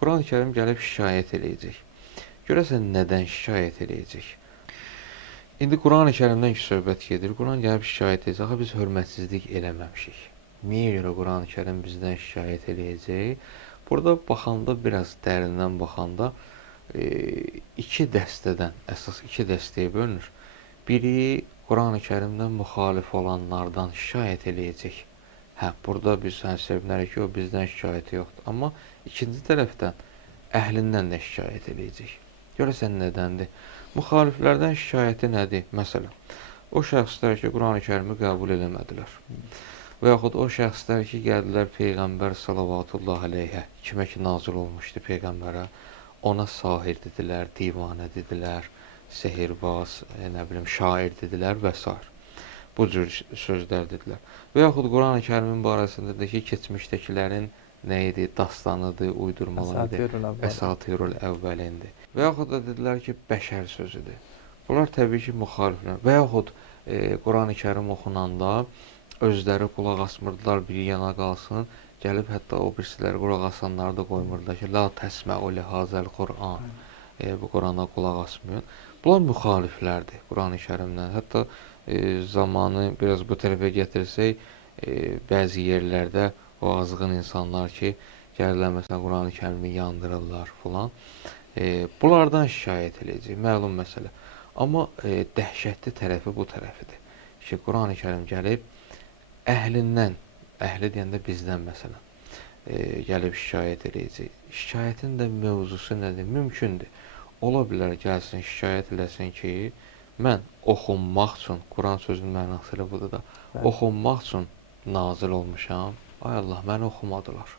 Qurani-Kərim gəlib şikayət eləyəcək. Görəsən nədən şikayət eləyəcək? İndi Qurani-Kərimdən ki söhbət gedir. Quran gəlib şikayət edəcək. Axı biz hörmətsizlik eləməmişik. Niyə görə Qurani-Kərim bizdən şikayət eləyəcək? Burada baxanda, biraz dərindən baxanda iki dəstədən, əsas iki dəstəyə bölünür. Biri Qurani-Kərimdən müxalif olanlardan şikayət eləyəcək. Burada biz bilərik ki, o bizdən şikayəti yoxdur. Amma ikinci tərəfdən əhlindən də şikayət eləyəcək. Görəsən nədəndir? Müxaliflərdən şikayəti nədir? Məsələn, o şəxslər ki, Qurani-Kərimi qəbul eləmədilər. Və yaxud o şəxslər ki, gəldilər Peyğəmbər sallallahu aleyhə, kimə ki nazil olmuşdu Peyğəmbərə, ona sahir dedilər, divanə dedilər, sehirbaz, şair dedilər və s. Bu cür sözlər dedilər. Və yaxud Qurani-Kərimin barəsində də ki, keçmişdəkilərin nə idi? Dastanıdır, uydurmalarıdır, əsatirul əvvəlindir. Və yaxud da dedilər ki, bəşər sözüdür. Bunlar təbii ki, müxaliflər. Və yaxud Qurani-Kərim oxunanda özləri qulaq asmırdılar, bir yana qalsın. Gəlib hətta o birisiləri qulaq asanları da qoymurdular ki, la təsmə'u lihazəl Qur'an. Bu Qurana qulaq asmayın. Bunlar müxaliflərdir Qurani-Kərimdən. Hətta zamanı biraz bu tərəfə gətirsək, bəzi yerlərdə o azğın insanlar ki, gəlirlər məsələn Qurani-Kərimi yandırırlar filan. Bunlardan şikayət eləyəcək, məlum məsələ. Amma dəhşətli tərəfi bu tərəfidir ki, Qurani-Kərim gəlib əhlindən, əhli deyəndə bizdən məsələn, gəlib şikayət eləyəcək. Şikayətin də mövzusu nədir? Mümkündür. Ola bilər gəlsin, şikayət eləsin ki, mən oxunmaq üçün, Quran sözünün mənası elə budur da, oxunmaq üçün nazil olmuşam. Ay Allah, məni oxumadılar.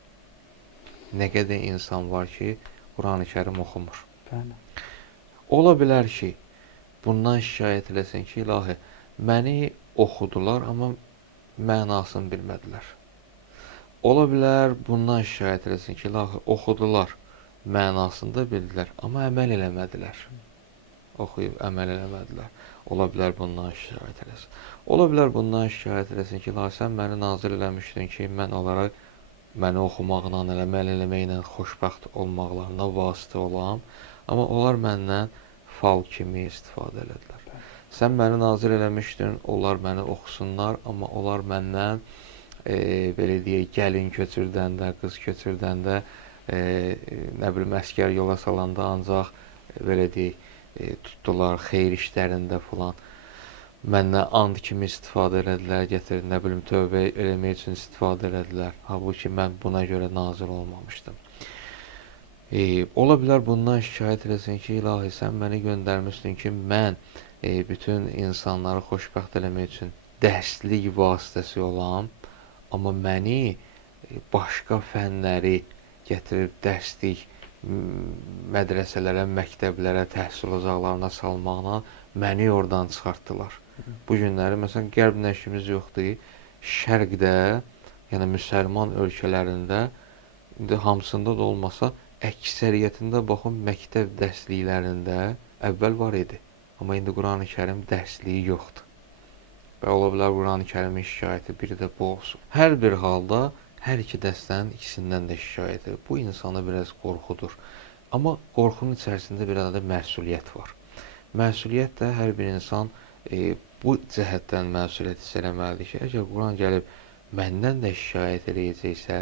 Nə qədər insan var ki, Qurani-Kərim oxumur. Ola bilər ki, bundan şikayət eləsin ki, ilahi, məni oxudular, amma mənasını bilmədilər. Ola bilər bundan şikayət eləsin ki, ilahi, oxudular, mənasını da bildilər, amma əməl eləmədilər. Oxuyub əməl eləmədilər. Ola bilər bundan şikayət eləsin. Ola bilər bundan şikayət eləsin ki, ilahi, sən məni nazil eləmişdin ki, mən olaraq məni oxumaqla, əməl eləməklə xoşbəxt olmaqlarına vasitə olam, amma onlar məndən fal kimi istifadə elədilər. Sən məni nazil eləmişdin, onlar məni oxusunlar, amma onlar məndən belə deyək, gəlin köçürdəndə, qız köçürdəndə, nə bilim, əskər yola salanda ancaq belə deyək, tutdular xeyir işlərində filan. Məndən and kimi istifadə elədilər, gətirdi, nə bilim, tövbə eləmək üçün istifadə elədilər. Halbuki mən buna görə nazil olmamışdım. Ola bilər bundan şikayət eləsin ki, ilahi, sən məni göndərmişdin ki, mən bütün insanları xoşbəxt eləmək üçün dərslik vasitəsi olam, amma məni başqa fənləri gətirib dərslik mədrəsələrə, məktəblərə, təhsil ocaqlarına salmaqla məni oradan çıxartdılar. Bu günləri, məsələn, qərb nəşrimiz yoxdur. Şərqdə, yəni müsəlman ölkələrində, indi hamısında da olmasa, əksəriyyətində baxın, məktəb dərsliklərində əvvəl var idi. Amma indi Qurani-Kərim dərsliyi yoxdur. Və ola bilər Qurani-Kərimin şikayəti biri də bu olsun. Hər bir halda hər iki dəstənin ikisindən də şikayət edir. Bu insana biraz qorxudur. Amma qorxunun içərisində biraz da məsuliyyət var. Məsuliyyət də hər bir insan bu cəhətdən məsuliyyət hiss eləməlidir ki, əgər Quran gəlib məndən də şikayət eləyəcəksə,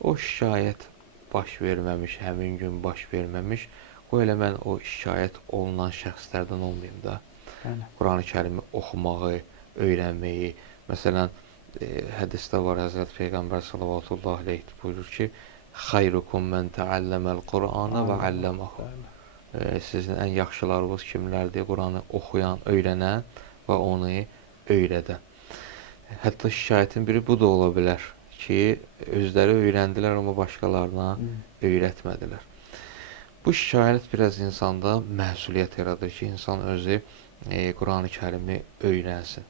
o şikayət baş verməmiş, həmin gün baş verməmiş, qoy elə mən o şikayət olunan şəxslərdən olmayayım da. Qurani-Kərimi oxumağı, öyrənməyi, məsələn, hədisdə var, Həzrət Peyğəmbər sallallahu aleyhi buyurur ki, xayrukum mən təalləməl Qur'ana və əlləməhu. Sizin ən yaxşılarınız kimlərdir? Quranı oxuyan, öyrənən və onu öyrədən. Hətta şikayətin biri bu da ola bilər ki, özləri öyrəndilər, amma başqalarına öyrətmədilər. Bu şikayət biraz insanda məsuliyyət yaradır ki, insan özü Qurani-Kərimi öyrənsin.